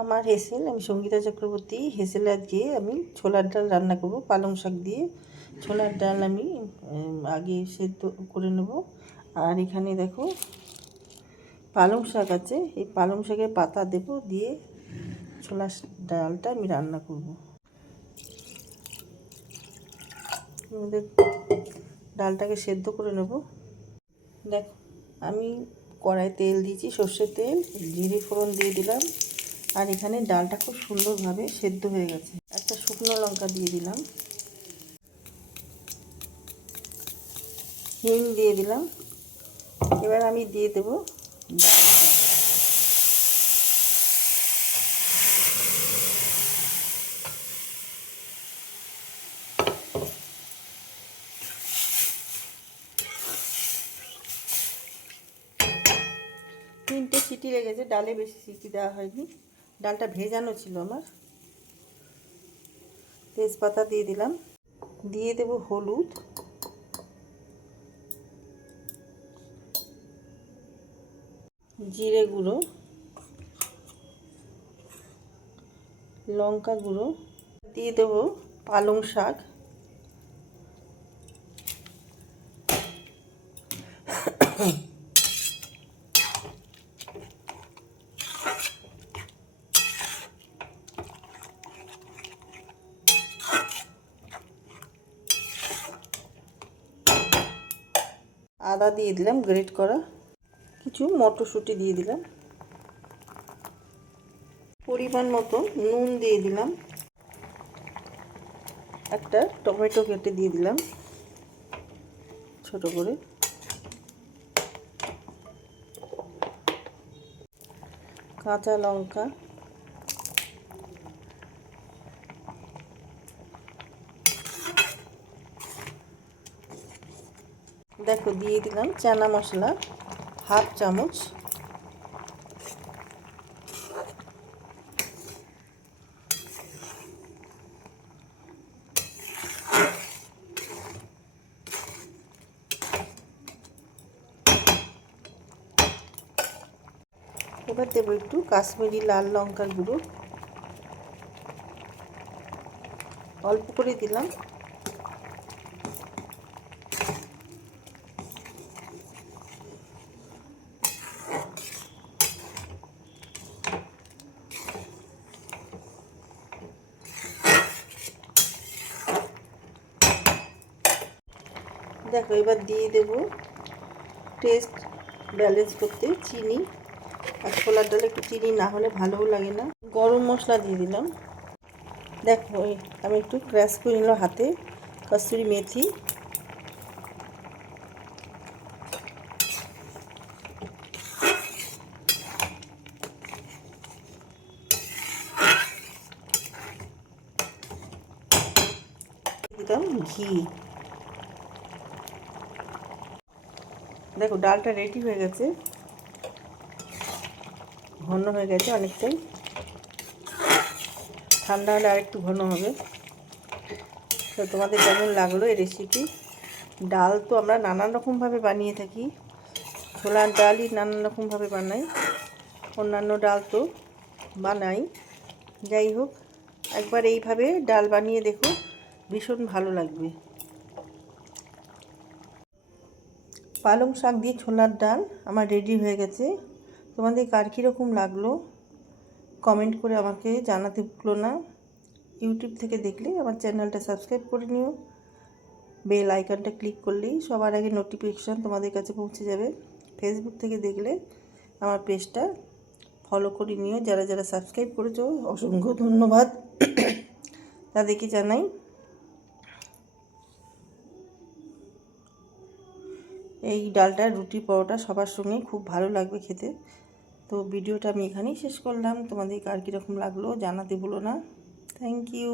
আমার হেসেল, আমি সঙ্গীতা চক্রবর্তী। হেসেল আজকে আমি ছোলার ডাল রান্না করব পালং শাক দিয়ে। ছোলার ডাল আমি আগে সেদ্ধ করে নেব। আর এখানে দেখো পালং শাক আছে, এই পালং শাকের পাতা দেব, দিয়ে ছোলার ডালটা আমি রান্না করব। আমাদের ডালটাকে সেদ্ধ করে নেব। দেখো আমি কড়াই তেল দিয়েছি, সর্ষের তেল, জিরে ফোড়ন দিয়ে দিলাম। আর এখানে ডালটা খুব সুন্দরভাবে সেদ্ধ হয়ে গেছে। একটা শুকনো লঙ্কা দিয়ে দিলাম, হিং দিয়ে দিলাম। এবার আমি দিয়ে দেব ডালটা। 3টে সিটি লেগেছে, ডালে বেশি সিটি দেওয়া হয়নি, ডালটা ভেজানো ছিল আমার। তেজপাতা দিয়ে দিলাম, দিয়ে দেব হলুদ, জিরে গুঁড়ো, লঙ্কা গুঁড়ো, দিয়ে দেব পালং শাক, আদা দিয়ে দিলাম গ্রেট করা, কিছু মটরশুঁটি দিয়ে দিলাম, পরিমাণ মতো নুন দিয়ে দিলাম, একটা টমেটো কেটে দিয়ে দিলাম ছোট করে, কাঁচা লঙ্কা, দেখো দিয়ে দিলাম চানা মশলা হাফ চামচ, এবার দেবো একটু কাশ্মীরি লাল লঙ্কার গুঁড়ো, অল্প করে দিলাম, দেখো এবার দিয়ে দেব টেস্ট ব্যালেন্স করতে চিনি। আর ছোলার ডালে একটু চিনি না হলে ভালোও লাগে না। গরম মশলা দিয়ে দিলাম। দেখো আমি একটু ক্র্যাশ করে নিলাম হাতে, কসুরি মেথি, দিলাম ঘি। দেখো ডালটা রেডি হয়ে গেছে, ঘন হয়ে গেছে অনেকটাই, ঠান্ডা হলে আরেকটু ঘন হবে। তো তোমাদের কেমন লাগলো এই রেসিপি? ডাল তো আমরা নানান রকমভাবে বানিয়ে থাকি, ছোলার ডালই নানান রকমভাবে বানাই, অন্যান্য ডাল তো বানাই। যাই হোক, একবার এইভাবে ডাল বানিয়ে দেখো, ভীষণ ভালো লাগবে। পালং শাক দিয়ে ছোলার ডাল আমার রেডি হয়ে গেছে। তোমাদের কার কীরকম লাগলো কমেন্ট করে আমাকে জানাতে ভুলো না। ইউটিউব থেকে দেখলে আমার চ্যানেলটা সাবস্ক্রাইব করে নিও, বেল আইকনটা ক্লিক করলেই সবার আগে নোটিফিকেশান তোমাদের কাছে পৌঁছে যাবে। ফেসবুক থেকে দেখলে আমার পেজটা ফলো করে নিও। যারা যারা সাবস্ক্রাইব করেছো অসংখ্য ধন্যবাদ তাদেরকে জানাই। এই ডালটা রুটি পরোটা সবার সঙ্গে খুব ভালো লাগবে খেতে। তো ভিডিওটা আমি এখানেই শেষ করলাম। তোমাদের কার কীরকম লাগলো জানাতে ভুলো না। Thank you.